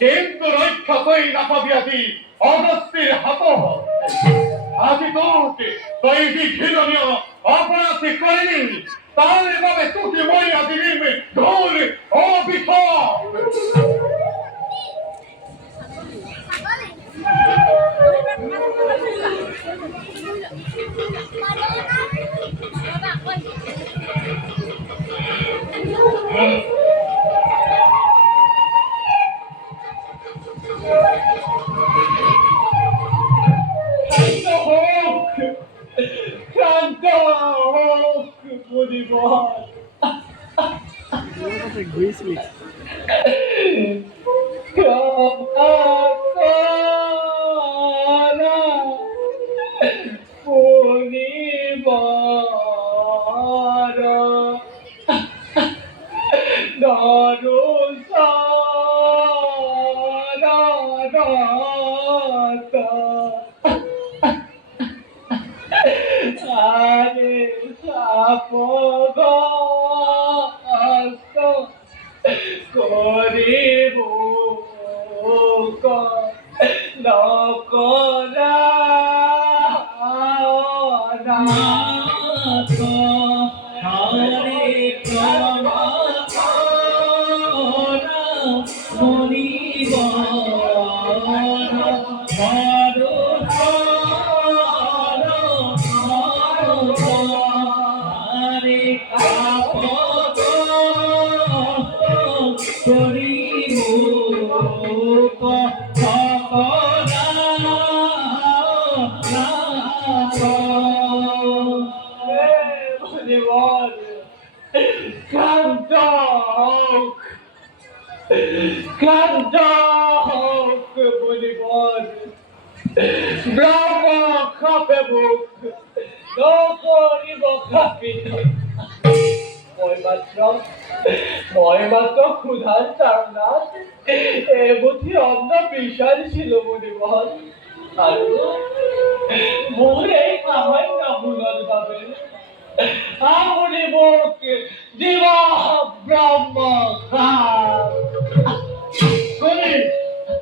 কিন্তু রক্ষা কই না পাবিয়াছি অগস্তির হাত আজি তোকে তৈরি ঘৃণনীয় অপরাধী করেনি তাহলে ভাবে তোকে মইয়া দিবি ঢোল অবিষম শান্ত হোক বুঝিবল আরে সাপগস্ত করিব নকরা নাথ হরে প্রভা মনিব Gandalf Bolívar Bravo Capebuk Nokoribo Capito মই মাত্র ক্ষুধার চারনা এ বুদ্ধি অন্য বিশাল ছিল বলিবল আর মোরে আমার না ভুলল ভাবে আমনি বকে দিবা ব্রহ্ম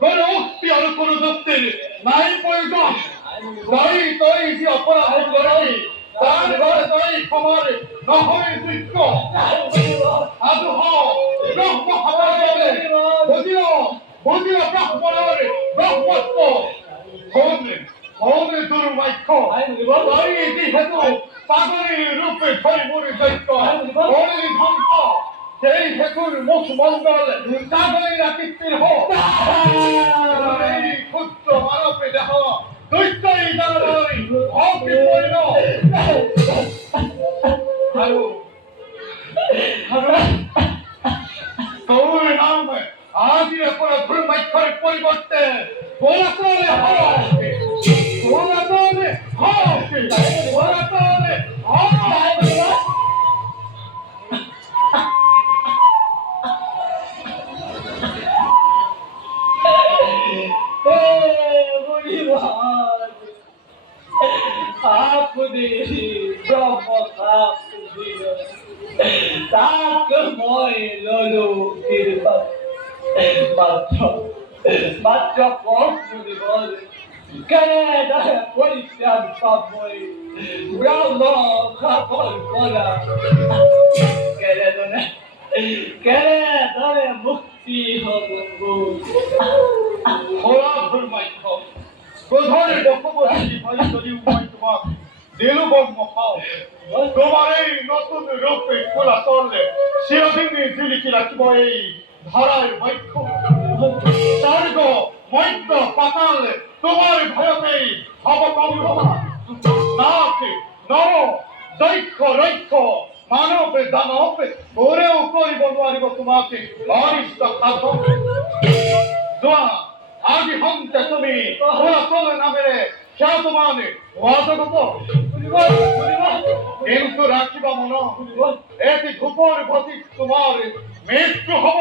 কোন উক্তি আর কোন যুক্তির নাই প্রয়োজন তুই যে অপরাধ করেছি তার ঘরে তুই ক্ষমার নহই যোগ্য আদু ব্রহ্ম হওয়া যাবে বুঝিও ব্রাহ্মণের ব্রহ্মত্ব হৌনে দুর্বাক্য তুই যেহেতু পাগলের রূপে ধরিবরে দৈত্য হৌনে ধ্বংস সেই হেতুর মুখমণ্ডল চাঁদইরা কীর্তির হোক এই ক্ষুদ্র মানবে দেহ দৈত্যই জানাই হকি পড়ল তোর নাম আজি পরে দুর্বাক্ষরের পরিবর্তে গোলাতলে হোক গোলাতলে হোক গোলাতলে হোক আপনি ব্রহ্ম তাক মই ললো মাত্র মাত্র পড়ি বলে কেন পরিত্যাগ পাবই ব্রহ্ম খাপর করা কেন মুক্তি হব খোলা ধর্মাইক প্রধানের বক্তব্যী ভাই যদি উপায় তোমার দিল ব্রহ্ম খাও তোমার এই নতুন রূপে খোলা চললে চিরদিনই জিলিকি রাখিব এই ধারায় বাক্য স্বর্গ মৈত্র পাতাল তোমার ভয়তেই হব কম্পনা নাথ নর দৈক্ষ রৈক্ষ মানব দানব ওরেও করিব নোৱাৰিব তোমাকে অনিষ্ট সাধন জোয়া আজি হন্তে তুমি ওরা চলে নামেরে খ্যাত মানে ওয়াজগত কিন্তু রাখিবা মন এটি ধূপর গতি তোমার মৃত্যু হব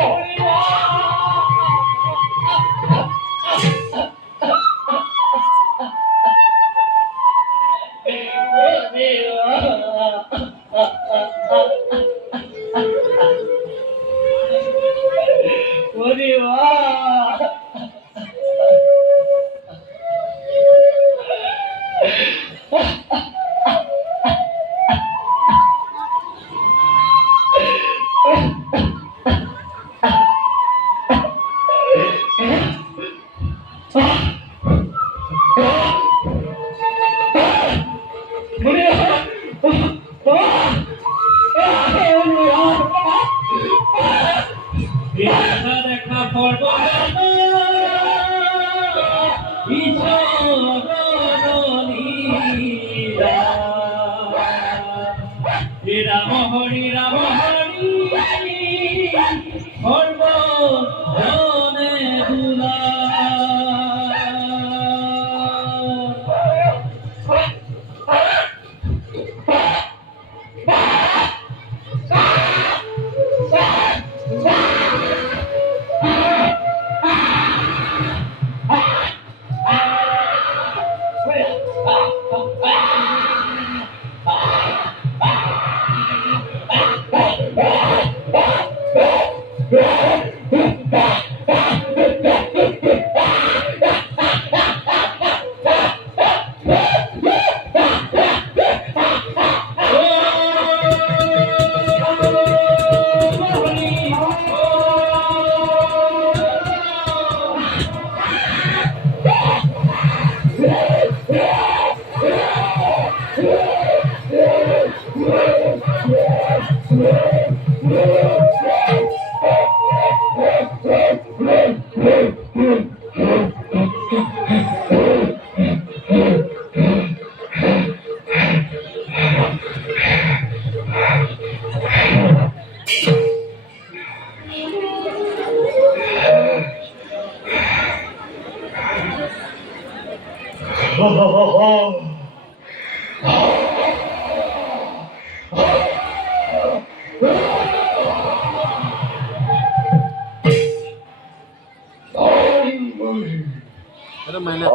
Pero mana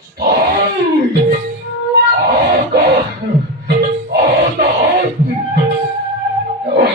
Style!